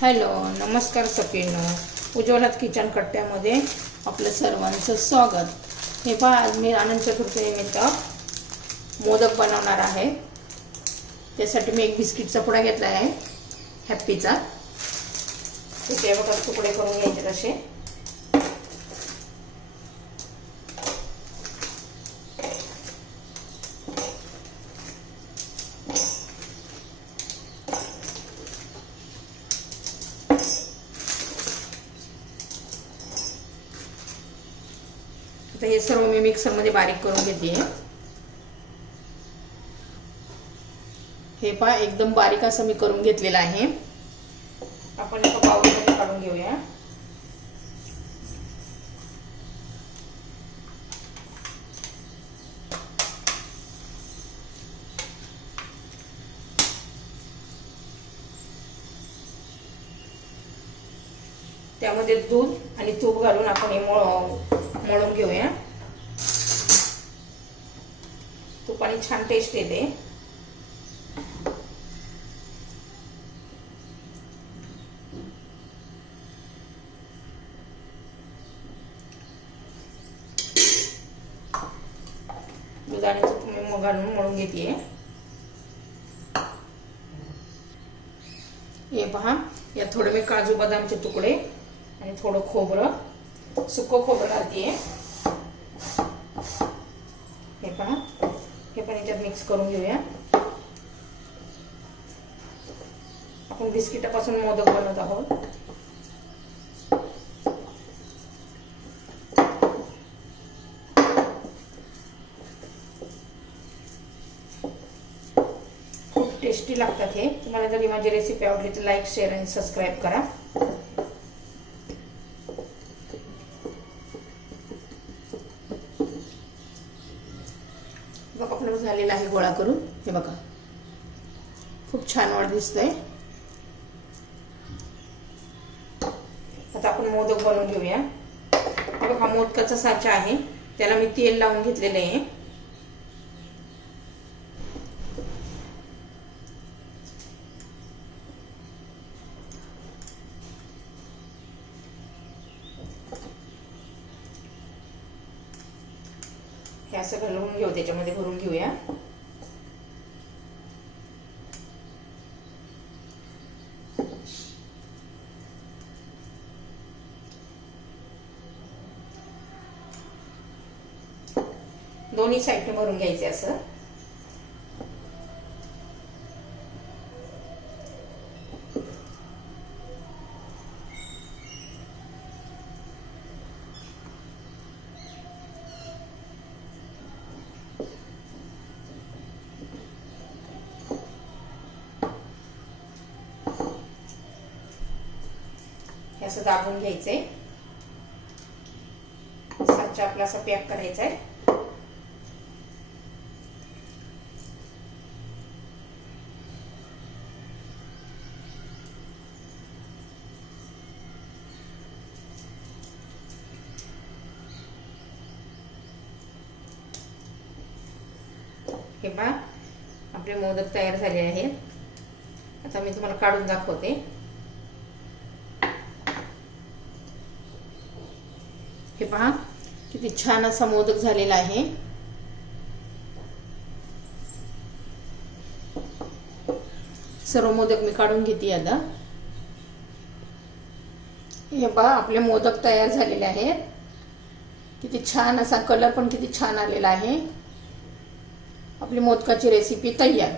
Hello, नमस्कार सगळ्यांनो. उज्ज्वलात kitchen कट्ट्यामध्ये आपलं सर्वांचं स्वागत. हे पहा, आज मी अनंत चतुर्थीनिमित्त मोदक बनवणार आहे. त्यासाठी मी एक बिस्किटचा पुडा घेतला आहे हॅपीचा. ते बघा, तुकडे करून घ्यायचे तसे. आता हे सर्व मी मिक्सर मध्ये बारीक करून घेते. हे पहा, एकदम बारीक असं मी करून घेतलेलं आहे. आपण एका बाउलमध्ये काढून घेऊया. त्यामध्ये दूध आणि तूप घालून आपण हे मळून घेऊया. तुपाने छान टेस्ट येते. दूध आणि तूप मी घालून मळून घेते. हे पहा, यात थोडे मी काजू बदामचे तुकडे आणि थोडं खोबरं, सुकं खोबरं घालते. हे पहा, हे पण याच्यात मिक्स करून घेऊया. आपण बिस्किटापासून मोदक बनवत आहोत. खूप टेस्टी लागतात हे. तुम्हाला जर माझी रेसिपी आवडली तर लाईक, शेअर आणि सबस्क्राईब करा. बघा, आपलं झालेलं आहे गोळा करून. हे बघा, खूप छान वाट दिसतंय. आता आपण मोदक बनवून घेऊया. बघा, हा मोदकाचा साचा आहे. त्याला मी तेल लावून घेतलेलं आहे. हे असं घालून घेऊ, त्याच्यामध्ये भरून घेऊया. दोन्ही साईडने भरून घ्यायचे असं. असं दाबून घ्यायचंय. साचा आपला असा पॅक करायचा आहे. हे पहा, आपले मोदक तयार झाले आहेत. आता मी तुम्हाला काढून दाखवते. हे पहा, किती छान असा मोदक झालेला आहे. सर्व मोदक मी काढून घेते आता. हे पहा, आपले मोदक तयार झालेले आहेत. किती छान असा कलर पण किती छान आलेला आहे. आपली मोदकाची रेसिपी तयार.